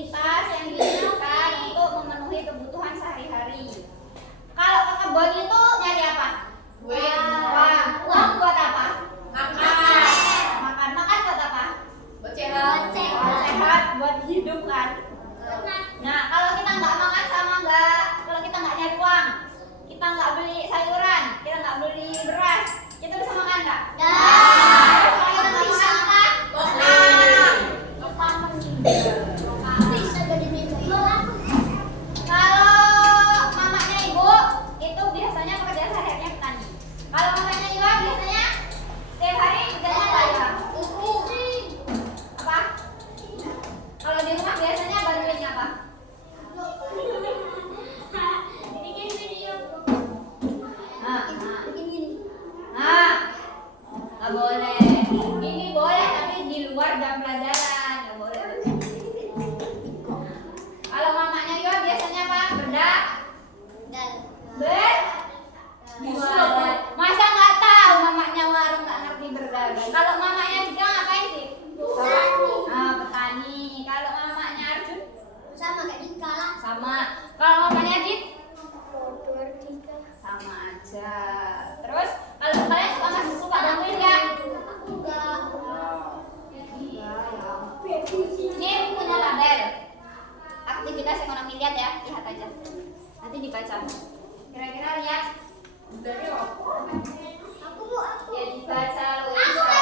aktivitas yang digunakan untuk memenuhi kebutuhan sehari-hari. Kalau ke kebun itu nyari apa? Uang. Uang buat apa? Makan buat apa? Buat sehat. Buat sehat, buat hidup kan. Nah, kalau kita nggak makan kalau kita nggak nyari uang, kita nggak beli sayuran, kita nggak beli beras, kita bisa makan nggak? Kalau kita nggak makan apa? Kalau mamanya ibu itu biasanya pekerjaan sehari-harinya petani. Kalau mamanya Iwa biasanya setiap hari kerjanya apa ya? Apa? Kalau di rumah biasanya bantuin apa? Nah, nggak boleh. Ini boleh tapi di luar jam pelajaran, nggak boleh. Kalau mamanya Iwa biasanya apa? Bedak. Masa nggak tahu mamanya warung nggak ngerti berdagang. Kalau mamanya Dika ngapain sih? Petani. Kalau mamanya Arjun? Sama. Kalau mamanya Adit? Sama aja. Terus kalau kalian suka bantuin nggak? Ini punya label. Aktivitas ekonomi, lihat ya, lihat aja. Nanti dibaca. Kira-kira lihat. Ya dibaca Luisa.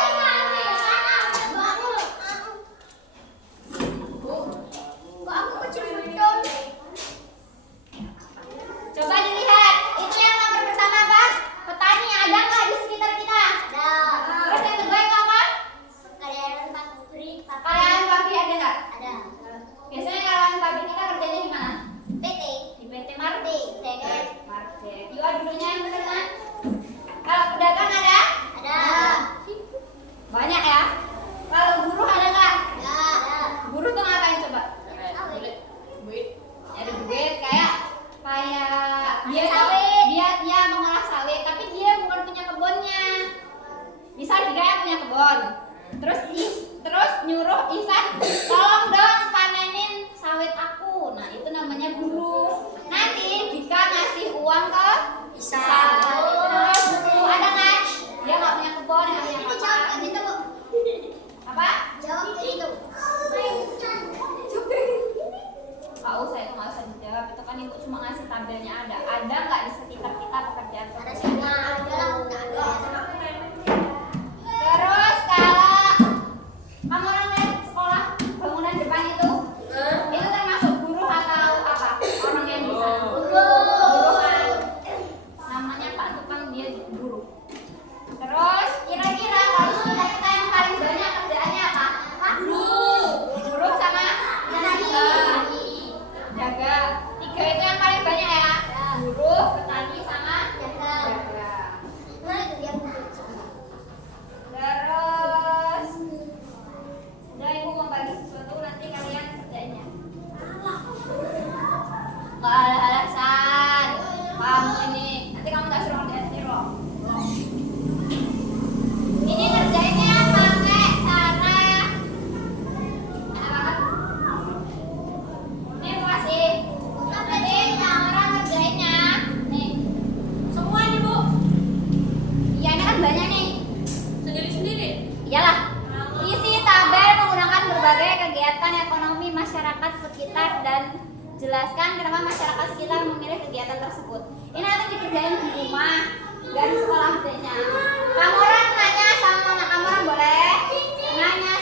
Coba dilihat. Itu yang nomor pertama apa? Petani, ada nggak di sekitar kita? Terus yang kedua itu apa? Karyawan pabrik ada nggak? Biasanya karyawan pabrik kita kerjanya di mana? Di PT Martek. Iwa dulunya yang benar kan? Kalau pedagang ada? Banyak ya? Kalau buruh ada nggak? Buruh tuh ngapain coba? Nyari duit kayak dia mengolah sawit, tapi dia bukan punya kebunnya. Misal dia punya kebun, terus nyuruh Ihsan, tolong dong panenin sawit aku. Nah itu namanya buruh. Nanti Dika ngasih uang ke Ihsan. Itu namanya buruh. Ada kan? Dia nggak punya kebun, nggak punya apa. Apa? Nggak usah, itu nggak usah dijawab. Itu kan ibu cuma ngasih tabelnya ada. Ada nggak di sekitar kita pekerjaan? Terus kalau kamu orang lihat sekolah bangunan depan itu termasuk buruh atau apa? Orang yang bisa? Buruh kan? Namanya Pak Tukang, dia buruh. Terus kira-kira kalau sekitar kita yang paling banyak kerjaannya apa? Buruh sama petani. Jaga. 3 itu yang paling banyak ya? Buruh, petani sama jaga. Terus udah ibu mau bagi sesuatu, nanti kalian kerjainnya. Nggak ada alasan kamu ini, nanti kamu nggak suruh ngerjain loh. Ini ngerjainnya pakai cara ini aku kasih. Nanti orang ngerjainnya nih semua nih bu. Iya ini kan banyak nih. Sendiri-sendiri. Iyalah. Isi tabel menggunakan berbagai kegiatan ekonomi masyarakat sekitar dan jelaskan kenapa masyarakat sekitar memilih kegiatan tersebut. Ini nanti dikerjain di rumah dari sekolah B-nya. Kamu orang nanya sama mama kamu orang boleh? Nanya